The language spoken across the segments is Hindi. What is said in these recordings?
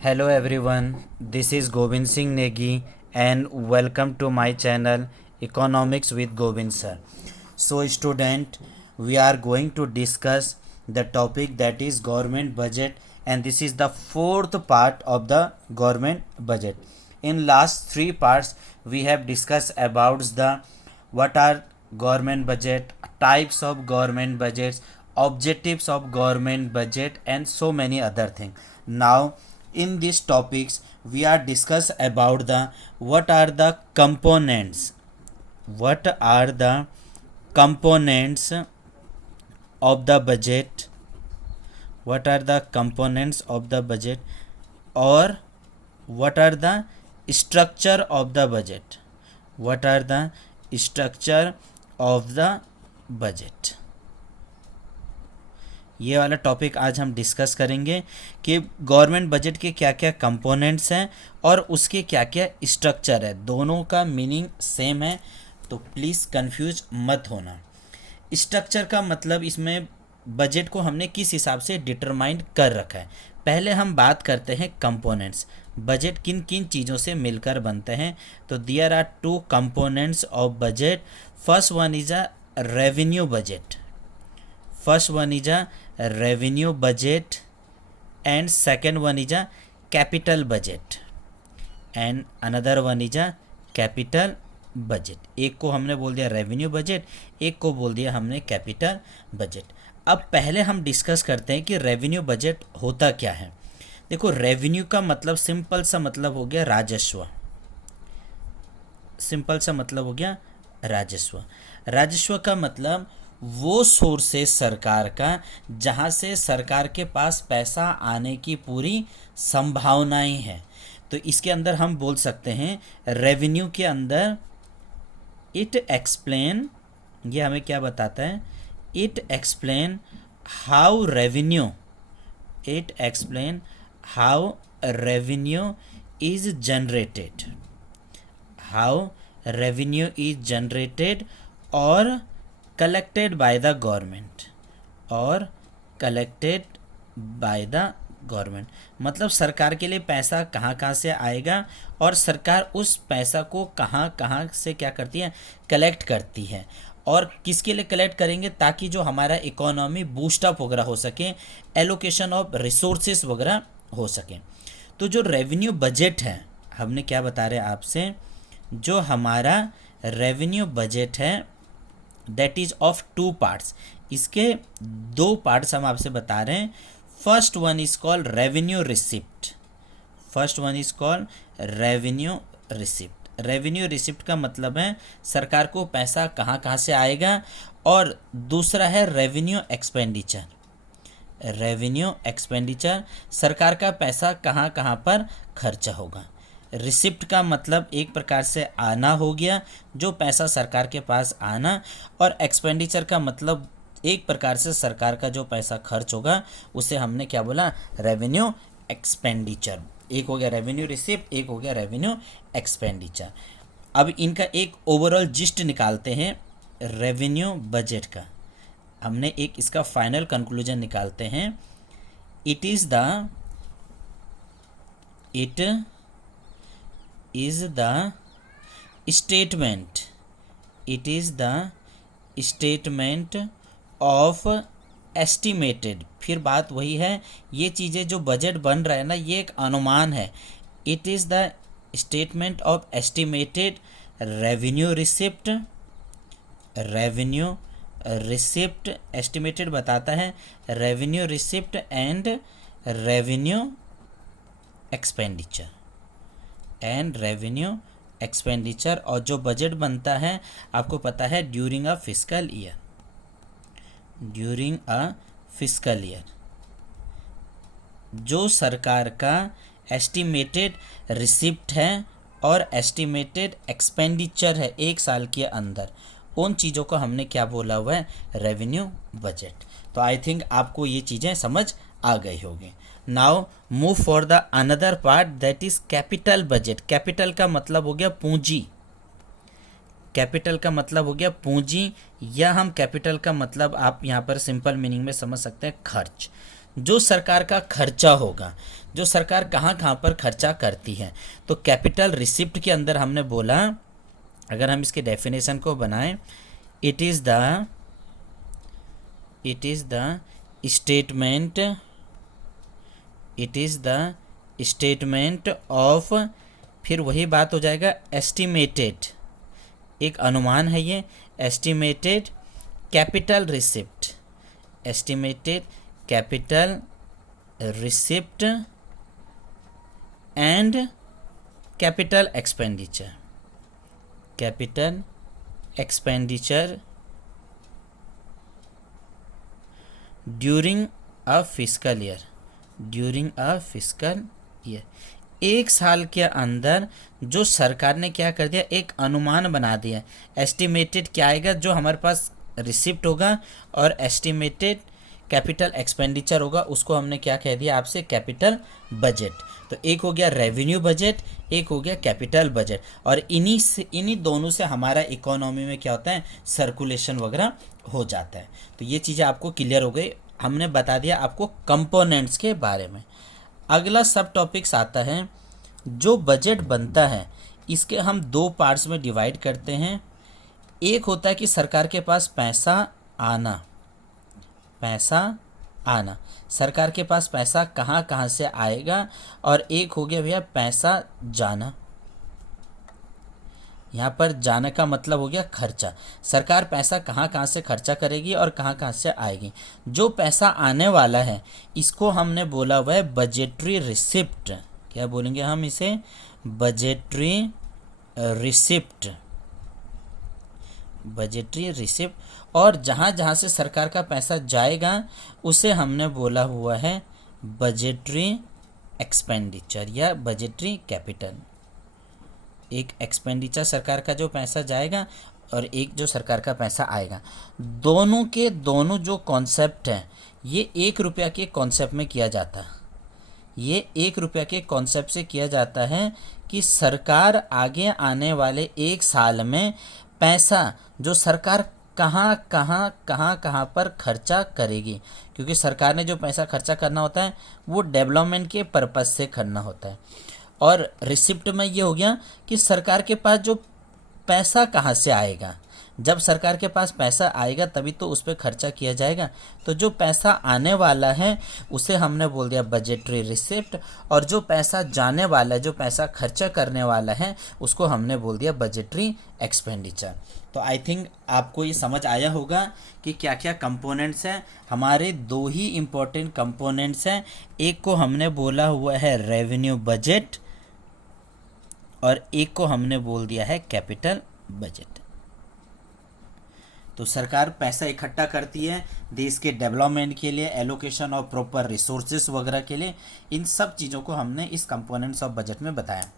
Hello everyone, this is Govind Singh Negi and welcome to my channel Economics with Govind sir. So student, we are going to discuss the topic that is government budget, and this is the fourth part of the government budget. In last three parts we have discussed about the what are government budget, types of government budgets, objectives of government budget, and so many other things. Now in these topics we are discuss about the what are the components, what are the components of the budget, what are the components of the budget, or what are the structure of the budget, what are the structure of the budget. ये वाला टॉपिक आज हम डिस्कस करेंगे कि गवर्नमेंट बजट के क्या क्या कंपोनेंट्स हैं और उसके क्या क्या स्ट्रक्चर है. दोनों का मीनिंग सेम है, तो प्लीज़ कंफ्यूज मत होना. स्ट्रक्चर का मतलब इसमें बजट को हमने किस हिसाब से डिटरमाइन कर रखा है. पहले हम बात करते हैं कंपोनेंट्स. बजट किन किन चीज़ों से मिलकर बनते हैं. तो there are two components of budget. First one is a revenue budget. First one is a revenue budget and second one is a capital budget and another one is a capital budget. एक को हमने बोल दिया रेवेन्यू बजट, एक को बोल दिया हमने कैपिटल बजट. अब पहले हम डिस्कस करते हैं कि रेवेन्यू बजट होता क्या है. देखो, रेवेन्यू का मतलब सिंपल सा मतलब हो गया राजस्व. सिंपल सा मतलब हो गया राजस्व. राजस्व का मतलब वो सोर्सेस सरकार का जहाँ से सरकार के पास पैसा आने की पूरी संभावनाएं हैं. तो इसके अंदर हम बोल सकते हैं रेवेन्यू के अंदर इट एक्सप्लेन, ये हमें क्या बताता है, it explain how revenue, it explain how revenue is generated, how revenue is generated और कलेक्टेड बाय द गवर्नमेंट, और कलेक्टेड बाय द गवर्नमेंट. मतलब सरकार के लिए पैसा कहाँ कहाँ से आएगा और सरकार उस पैसा को कहाँ कहाँ से क्या करती है, कलेक्ट करती है. और किसके लिए कलेक्ट करेंगे, ताकि जो हमारा इकोनॉमी बूस्टअप वगैरह हो सके, एलोकेशन ऑफ रिसोर्सेस वगैरह हो सके. तो जो रेवेन्यू बजट है, हमने क्या बता रहे हैं आपसे, जो हमारा रेवेन्यू बजट है that is of two parts. इसके दो पार्ट्स हम आपसे बता रहे हैं. First one is called revenue receipt. First one is called revenue receipt. Revenue receipt का मतलब है सरकार को पैसा कहाँ कहाँ से आएगा. और दूसरा है रेवेन्यू एक्सपेंडिचर. रेवेन्यू एक्सपेंडिचर, सरकार का पैसा कहाँ कहाँ पर खर्चा होगा. रिसिप्ट का मतलब एक प्रकार से आना हो गया, जो पैसा सरकार के पास आना. और एक्सपेंडिचर का मतलब एक प्रकार से सरकार का जो पैसा खर्च होगा उसे हमने क्या बोला, रेवेन्यू एक्सपेंडिचर. एक हो गया रेवेन्यू रिसिप्ट, एक हो गया रेवेन्यू एक्सपेंडिचर. अब इनका एक ओवरऑल जिस्ट निकालते हैं रेवेन्यू बजट का. हमने एक इसका फाइनल कंक्लूजन निकालते हैं. It is the statement, it is the statement of estimated. फिर बात वही है, ये चीज़ें जो बजट बन रहा है ना, ये एक अनुमान है. It is the statement of estimated revenue receipt. Revenue receipt estimated बताता है revenue receipt and revenue expenditure, and revenue expenditure. और जो बजट बनता है आपको पता है during a fiscal year, during a fiscal year. जो सरकार का एस्टिमेटेड रिसिप्ट है और एस्टिमेटेड एक्सपेंडिचर है एक साल के अंदर, उन चीज़ों को हमने क्या बोला हुआ है, रेवेन्यू बजट. तो आई थिंक आपको ये चीज़ें समझ आ गई होगी. Now move for the another part that is capital budget. Capital का मतलब हो गया पूंजी. कैपिटल का मतलब हो गया पूंजी, या हम कैपिटल का मतलब आप यहाँ पर सिंपल मीनिंग में समझ सकते हैं खर्च. जो सरकार का खर्चा होगा, जो सरकार कहाँ कहाँ पर खर्चा करती है। तो कैपिटल रिसिप्ट के अंदर हमने बोला, अगर हम इसके डेफिनेशन को बनाएं, it is the statement of, फिर वही बात हो जाएगा एस्टिमेटेड, एक अनुमान है ये, estimated capital receipt, estimated capital receipt and capital expenditure, capital expenditure during a fiscal year, एक साल के अंदर जो सरकार ने क्या कर दिया, एक अनुमान बना दिया। एस्टिमेटेड क्या आएगा, जो हमारे पास रिसिप्ट होगा, और एस्टिमेटेड कैपिटल एक्सपेंडिचर होगा, उसको हमने क्या कह दिया आपसे, कैपिटल बजट। तो एक हो गया रेवेन्यू बजट, एक हो गया कैपिटल बजट, और इन्हीं दोनों से हमारा इकोनॉमी में क्या होता है, सर्कुलेशन वगैरह हो जाता है। तो ये चीज़ें आपको क्लियर हो गई, हमने बता दिया आपको कंपोनेंट्स के बारे में। अगला सब टॉपिक्स आता है, जो बजट बनता है इसके हम दो पार्ट्स में डिवाइड करते हैं। एक होता है कि सरकार के पास पैसा आना, सरकार के पास पैसा कहाँ कहाँ से आएगा, और एक हो गया भैया पैसा जाना। यहाँ पर जाने का मतलब हो गया खर्चा, सरकार पैसा कहाँ कहाँ से खर्चा करेगी और कहाँ कहाँ से आएगी। जो पैसा आने वाला है इसको हमने बोला हुआ है बजटरी रिसिप्ट। क्या बोलेंगे हम इसे, बजटरी रिसिप्ट, बजटरी रिसिप्ट। और जहाँ जहाँ से सरकार का पैसा जाएगा उसे हमने बोला हुआ है बजटरी एक्सपेंडिचर या बजटरी कैपिटल। एक एक्सपेंडिचर सरकार का जो पैसा जाएगा और एक जो सरकार का पैसा आएगा, दोनों के दोनों जो कॉन्सेप्ट हैं ये 1 रुपया के कॉन्सेप्ट में किया जाता है। ये 1 रुपया के कॉन्सेप्ट से किया जाता है कि सरकार आगे आने वाले 1 साल में पैसा जो सरकार कहाँ पर खर्चा करेगी, क्योंकि सरकार ने जो पैसा खर्चा करना होता है वो डेवलपमेंट के पर्पस से करना होता है। और रिसिप्ट में ये हो गया कि सरकार के पास जो पैसा कहाँ से आएगा, जब सरकार के पास पैसा आएगा तभी तो उस पर खर्चा किया जाएगा। तो जो पैसा आने वाला है उसे हमने बोल दिया बजटरी रिसिप्ट, और जो पैसा जाने वाला है, जो पैसा खर्चा करने वाला है, उसको हमने बोल दिया बजटरी एक्सपेंडिचर। तो आई थिंक आपको ये समझ आया होगा कि क्या क्या कंपोनेंट्स हैं। हमारे 2 ही इम्पोर्टेंट कंपोनेंट्स हैं, एक को हमने बोला हुआ है रेवेन्यू बजट और एक को हमने बोल दिया है कैपिटल बजट। तो सरकार पैसा इकट्ठा करती है देश के डेवलपमेंट के लिए, एलोकेशन ऑफ प्रॉपर रिसोर्सेज वगैरह के लिए। इन सब चीज़ों को हमने इस कंपोनेंट्स ऑफ बजट में बताया।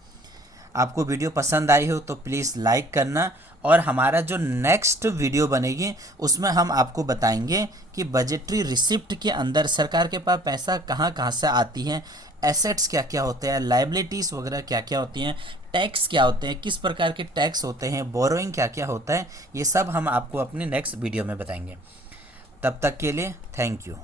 आपको वीडियो पसंद आई हो तो प्लीज़ लाइक करना, और हमारा जो नेक्स्ट वीडियो बनेगी उसमें हम आपको बताएंगे कि बजटरी रिसिप्ट के अंदर सरकार के पास पैसा कहाँ कहाँ से आती है, एसेट्स क्या क्या होते हैं, लाइबिलिटीज़ वगैरह क्या क्या होती हैं, टैक्स क्या होते हैं, किस प्रकार के टैक्स होते हैं, बोरोइंग क्या क्या होता है, ये सब हम आपको अपने नेक्स्ट वीडियो में बताएंगे। तब तक के लिए थैंक यू।